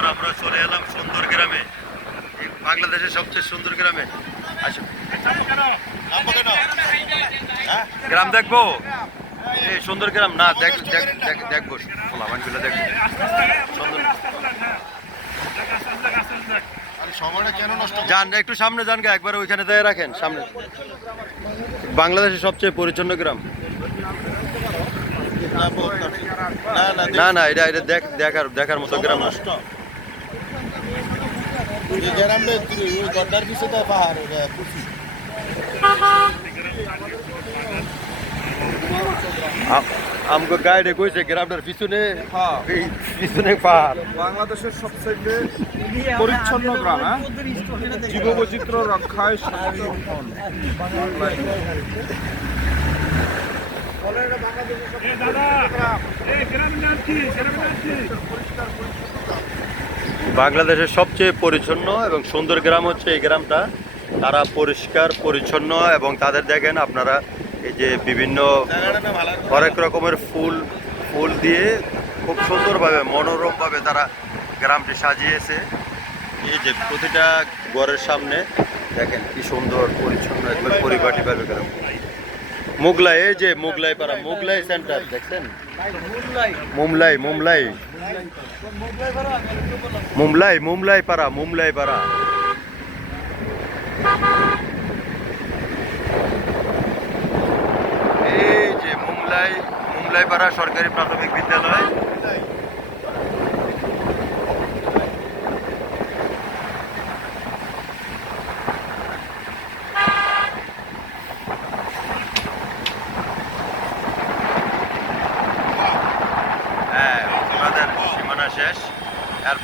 এবার আমরা চলে এলাম সুন্দর গ্রামে। বাংলাদেশের সবচেয়ে সুন্দর গ্রামে। হ্যাঁ? গ্রাম দেখব? সুন্দর গ্রাম? না দেখ দেখব। ফলাবানগুলো দেখব সুন্দর। যান একটু সামনে যান গা একবার ওইখানে দেয় রাখেন সামনে। বাংলাদেশের সবচেয়ে পরিচ্ছন্ন গ্রাম। না না এটা এটা দেখ দেখার দেখার মতো গ্রাম নষ্ট। গ্রামে তুই ওই গড্ডার পিছে তো পাহাড় ওটা পুষি আম- আমগো গাইডে কইছে গ্রামটার পিছনে হ্যাঁ। পিছনে পাহাড়। বাংলাদেশের সবচেয়ে পরিচ্ছন্ন গ্রাম হ্যাঁ? জীববৈচিত্র্য রক্ষায় সচেতন হন বাংলায় বাংলাদেশের সবচেয়ে পরিচ্ছন্ন এবং সুন্দর গ্রাম হচ্ছে এই গ্রামটা। তারা পরিষ্কার, পরিচ্ছন্ন এবং তাদের দেখেন আপনারা এই যে বিভিন্ন হরেক রকমের ফুল ফুল দিয়ে খুব সুন্দরভাবে, মনোরমভাবে তারা গ্রামটি সাজিয়েছে। এই যে প্রতিটা ঘরের সামনে দেখেন কি সুন্দর, পরিচ্ছন্ন একবার পরিপাটিভাবে গ্রাম। মুগলাই, এই যে মুগলাই পাড়া, মুগলাই সেন্টার দেখছেন? মুমলাই মুমলাই। মুমলাই মুমলাই পাড়া মুমলাই পাড়া। এই যে মুমলাই মুমলাই পাড়া সরকারি প্রাথমিক বিদ্যালয়। শেষ আর